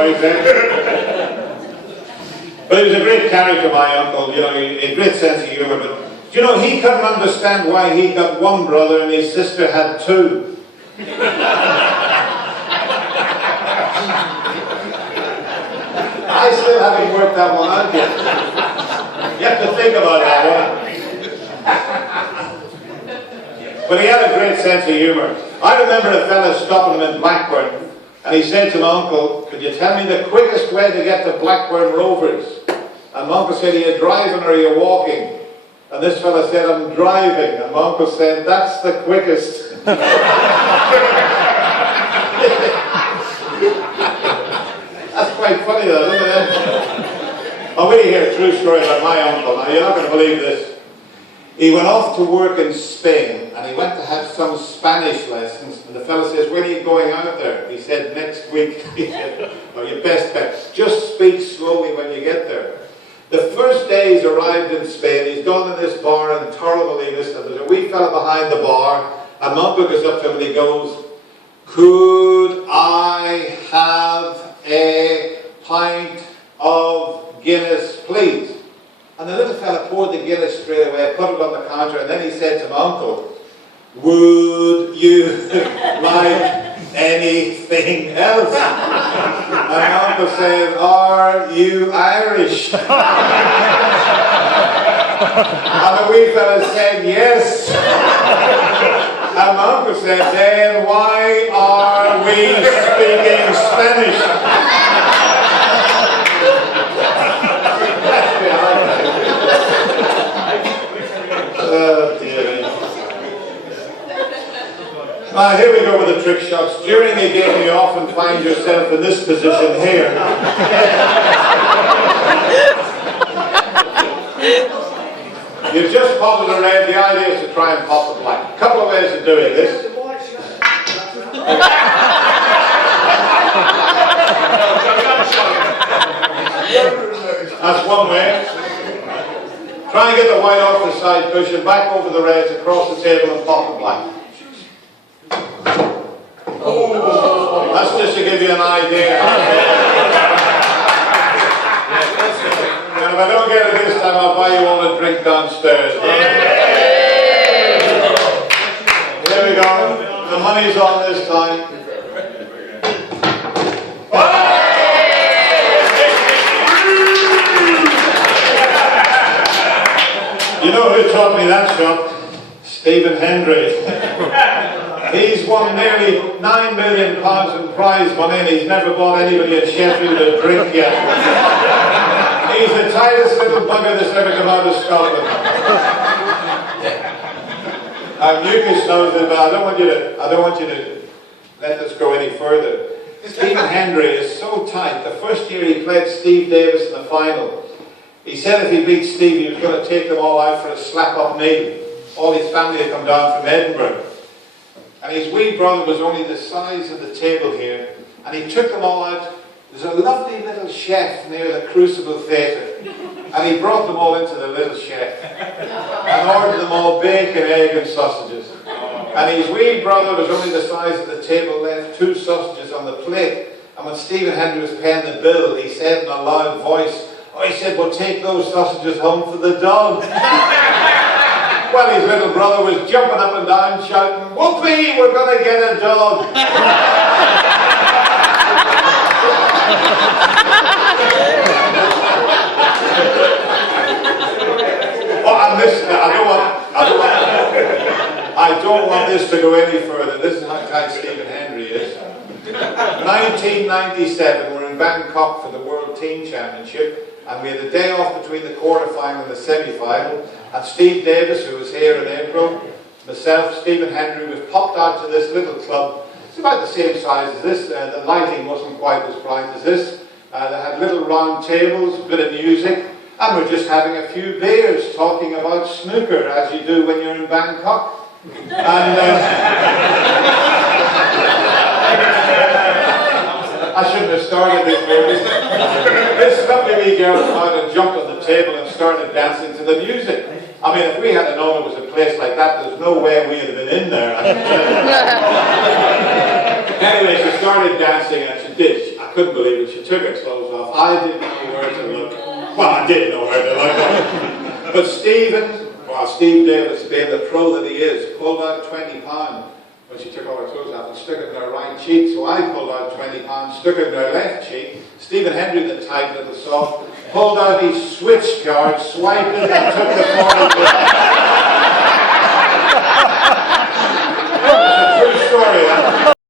boys, But he was a great character, my uncle, you know, he had a great sense of humour, but, you know, he couldn't understand why he got one brother and his sister had two. I still haven't worked that one out yet. You have to think about that one. But he had a great sense of humour. I remember a fella stopping him in Blackburn, and he said to my uncle, could you tell me the quickest way to get to Blackburn Rovers? And my uncle said, are you driving or are you walking? And this fella said, I'm driving. And my uncle said, that's the quickest. That's quite funny though, isn't it? I'll really hear a true story about my uncle. Now, you're not going to believe this. He went off to work in Spain, and he went to have some Spanish lessons, and the fellow says, when are you going out there? He said, next week. He said, oh, your best bet. Just speak slowly when you get there. The first day he's arrived in Spain, he's gone in this bar in Torremolinos, and there's a wee fella behind the bar, and my uncle goes up to him and he goes, could I have a pint of Guinness, please? And the little fella poured the Guinness straight away, put it on the counter, and then he said to my uncle, would you like anything else? And my uncle said, are you Irish? And the wee fella said, yes. And my uncle said, then why are we speaking Spanish? Oh dear me. Now here we go with the trick shots. During a game you often find yourself in this position here. You've just popped the red, the idea is to try and pop the black. A couple of ways of doing this. That's one way. Try and get the white off the side, push it back over the reds, across the table and pop the black. Oh. That's just to give you an idea. And if I don't get it this time, I'll buy you all a drink downstairs. There we go. The money's on this time. You know who taught me that shot? Stephen Hendry. He's won nearly £9 million in prize money and he's never bought anybody in Sheffield a drink yet. He's the tightest little bugger that's ever come out of Scotland. Lucas knows it, but I don't want you to let this go any further. Stephen Hendry is so tight. The first year he played Steve Davis in the final. He said if he beat Steve, he was going to take them all out for a slap-up meal. All his family had come down from Edinburgh. And his wee brother was only the size of the table here. And he took them all out. There's a lovely little chef near the Crucible Theatre. And he brought them all into the little chef. And ordered them all bacon, egg and sausages. And his wee brother was only the size of the table, left 2 sausages on the plate. And when Stephen Hendry was paying the bill, he said in a loud voice, oh, he said, well, take those sausages home for the dog. Well, his little brother was jumping up and down, shouting, whoopee, we're going to get a dog. Oh, and this, I don't want this to go any further. This is how kind Stephen Hendry is. 1997, we're in Bangkok for the World Team Championship. And we had a day off between the quarter-final and the semi-final. And Steve Davis, who was here in April, myself, Stephen Hendry, we've popped out to this little club. It's about the same size as this. The lighting wasn't quite as bright as this. They had little round tables, a bit of music. And we're just having a few beers, talking about snooker, as you do when you're in Bangkok. And I shouldn't have started this baby. This lovely wee girl came out and jumped on the table and started dancing to the music. I mean, if we had known it was a place like that, there's no way we'd have been in there. Anyway, she started dancing and she did. couldn't believe it. She took her clothes off. I didn't know where to look. Well, I did know where to look. But Steve Davis, being the pro that he is, pulled out £20 when she took all her clothes off and stuck it in her right cheek. So I pulled out £20, stuck it in her left cheek. Stephen Hendry, the tight little soft, pulled out his switch card, swiped it, and took the 40 quid.